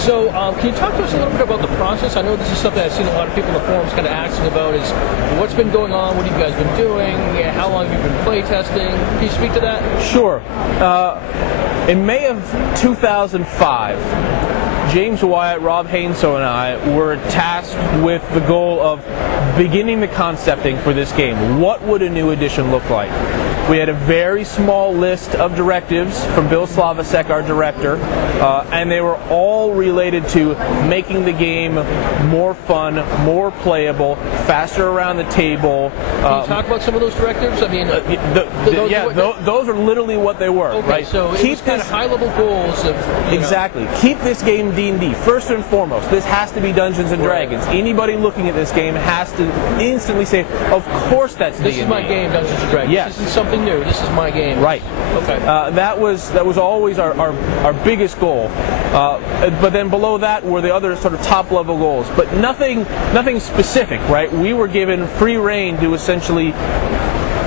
So can you talk to us a little bit about the process? I know this is something I've seen a lot of people in the forums kind of asking about is what's been going on, what have you guys been doing, how long have you been playtesting? Can you speak to that? Sure. In May of 2005, James Wyatt, Rob Hainso, and I were tasked with the goal of beginning the concepting for this game. What would a new edition look like? We had a very small list of directives from Bill Slavacek, our director, and they were all related to making the game more fun, more playable, faster around the table. Can you talk about some of those directives? I mean, those are literally what they were. Okay, right? So it was kind of high-level goals of exactly. Keep this game D&D first and foremost. This has to be Dungeons and Dragons. Anybody looking at this game has to instantly say, "Of course, that's D&D. This is my game, Dungeons and Dragons. Yes. This is something new. This is my game." Right. Okay. That was always our biggest goal. But then below that were the other sort of top level goals, but nothing specific. Right. We were given free rein to essentially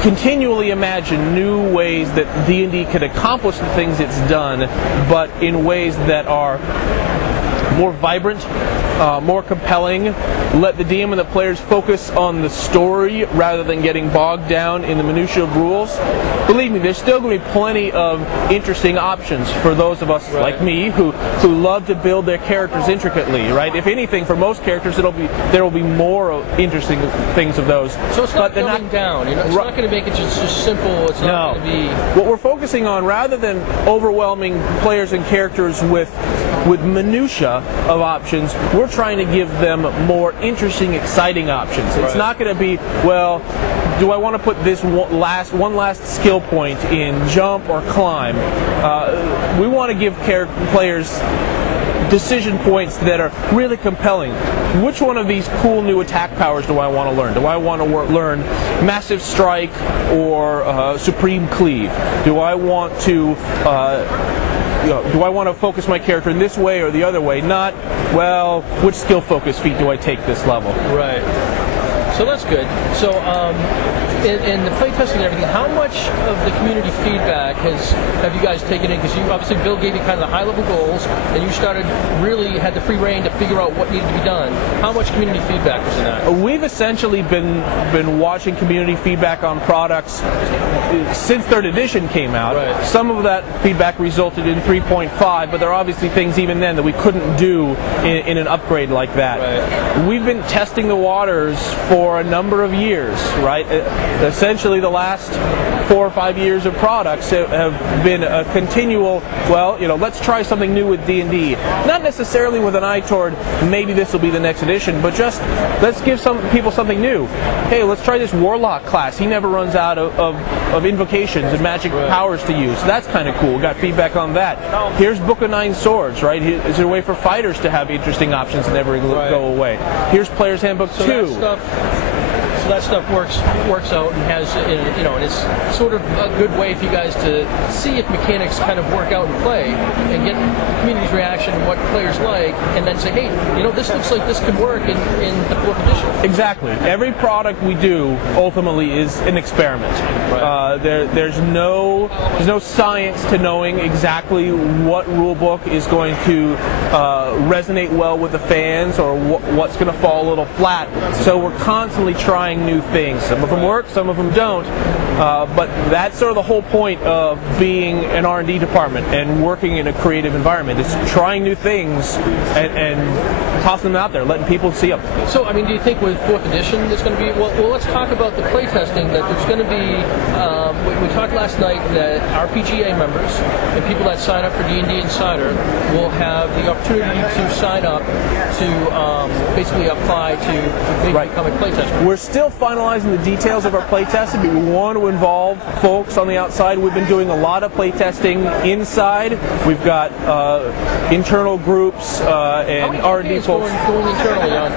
continually imagine new ways that D&D could accomplish the things it's done, but in ways that are more vibrant, more compelling. Let the DM and the players focus on the story rather than getting bogged down in the minutiae of rules. Believe me, there's still going to be plenty of interesting options for those of us like me who love to build their characters intricately. Right? If anything, for most characters, there will be more interesting things of those. So it's not dumbing down. You know, it's not going to make it just simple. It's not going to be. What we're focusing on, rather than overwhelming players and characters with minutia of options, we're trying to give them more interesting, exciting options. It's not going to be, well, do I want to put this one last skill point in jump or climb? We want to give players decision points that are really compelling. Which one of these cool new attack powers do I want to learn? Do I want to learn Massive Strike or Supreme Cleave? Do I want to do I want to focus my character in this way or the other way? Not, well, which skill focus feat do I take this level? Right. So that's good. So in the playtesting and everything, how much of the community feedback have you guys taken in? Because obviously Bill gave you kind of the high-level goals, and you had the free reign to figure out what needed to be done. How much community feedback was in that? We've essentially been watching community feedback on products since 3rd edition came out. Right. Some of that feedback resulted in 3.5, but there are obviously things even then that we couldn't do in an upgrade like that. Right. We've been testing the waters for a number of years, right? Essentially the last 4 or 5 years of products have been a continual, let's try something new with D&D. Not necessarily with an eye toward maybe this will be the next edition, but just let's give some people something new. Hey, let's try this Warlock class. He never runs out of invocations and magic powers to use. That's kind of cool. Got feedback on that. Here's Book of Nine Swords, right? Is there a way for fighters to have interesting options and never go away? Here's Player's Handbook 2. So that stuff works out and has, and it's sort of a good way for you guys to see if mechanics kind of work out in play and get the community's reaction and what players like, and then say, hey, this looks like this could work in the 4th edition. Exactly. Every product we do ultimately is an experiment. Right. There's no science to knowing exactly what rulebook is going to resonate well with the fans or what's going to fall a little flat. So we're constantly trying new things. Some of them work, some of them don't. But that's sort of the whole point of being an R&D department and working in a creative environment. It's trying new things and tossing them out there, letting people see them. So, do you think with 4th edition there's going to be... Well, let's talk about the playtesting, that there's going to be... we talked last night that RPGA members and people that sign up for D&D Insider will have the opportunity to sign up to basically apply to maybe become a playtester. We're still finalizing the details of our playtesting, but we want to involve folks on the outside. We've been doing a lot of playtesting inside. We've got internal groups and R&D folks. Going internally on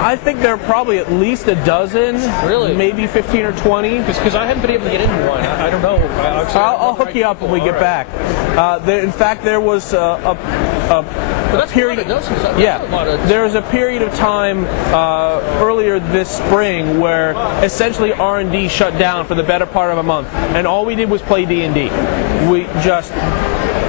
I think there are probably at least a dozen, really, maybe 15 or 20. Because I haven't been able to get into one. I don't know. I'll hook you up when we get back. In fact, there was a period. There was a period of time earlier this spring where essentially R&D shut down for the better part of a month, and all we did was play D&D. We just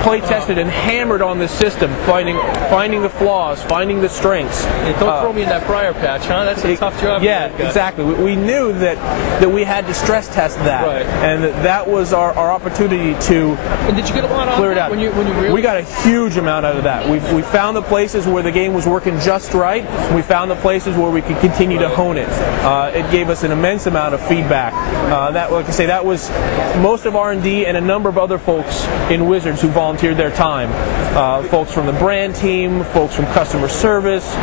play tested and hammered on this system, finding the flaws, finding the strengths. Yeah, don't throw me in that briar patch, huh? That's a tough job. Yeah, exactly. We knew that we had to stress test that, right. and that was our opportunity to. And did you get a lot clear out it out? When you really? We got a huge amount out of that. We found the places where the game was working just right. We found the places where we could continue to hone it. It gave us an immense amount of feedback. That, like I say, that was most of R&D and a number of other folks in Wizards who volunteered their time. Folks from the brand team, folks from customer service,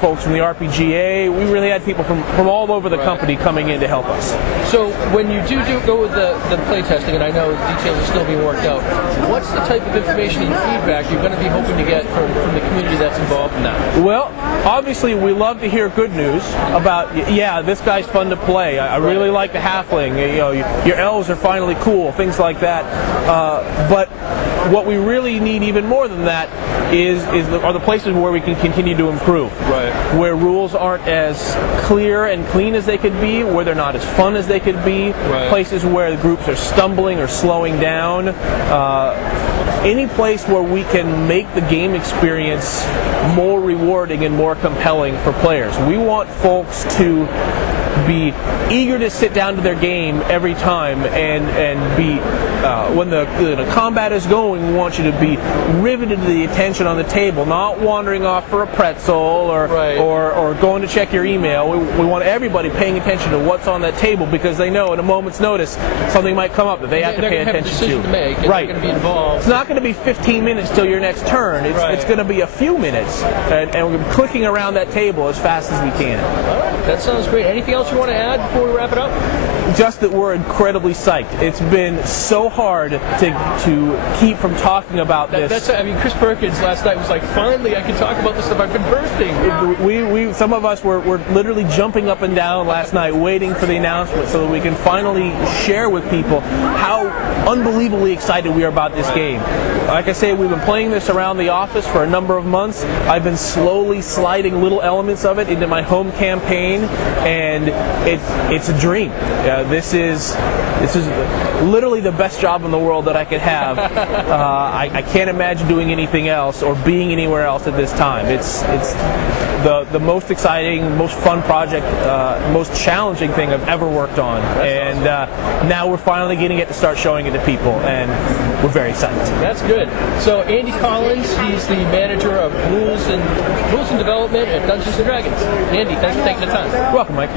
folks from the RPGA. We really had people from all over the company coming in to help us. So when you do go with the playtesting, and I know details are still being worked out, what's the type of information and feedback you're going to be hoping to get from the community that's involved in that? Well, obviously we love to hear good news about, yeah, this guy's fun to play. I really like the halfling. You know, your elves are finally cool, things like that. But what we really need even more than that are the places where we can continue to improve. Right. Where rules aren't as clear and clean as they could be, where they're not as fun as they could be, right. Places where the groups are stumbling or slowing down. Any place where we can make the game experience more rewarding and more compelling for players. We want folks to be eager to sit down to their game every time and be when the combat is going, we want you to be riveted to the attention on the table, not wandering off for a pretzel or going to check your email. We want everybody paying attention to what's on that table because they know at a moment's notice something might come up that they have to pay attention to. To make, right. They're going to be involved. It's not going to be 15 minutes till your next turn. It's going to be a few minutes, and we're going to be clicking around that table as fast as we can. That sounds great. Anything else you want to add before we wrap it up? Just that we're incredibly psyched. It's been so hard to keep from talking about this. I mean, Chris Perkins last night was like, finally I can talk about this stuff. I've been bursting. Some of us were literally jumping up and down last night waiting for the announcement so that we can finally share with people how unbelievably excited we are about this game. Like I say, we've been playing this around the office for a number of months. I've been slowly sliding little elements of it into my home campaign, and it's a dream. This is literally the best job in the world that I could have. I can't imagine doing anything else or being anywhere else at this time. It's the most exciting, most fun project, most challenging thing I've ever worked on. And now we're finally getting it to start showing it to people, and we're very excited. That's good. So Andy Collins, he's the manager of rules and development at Dungeons & Dragons. Andy, thanks for taking the time. You're welcome, Mike.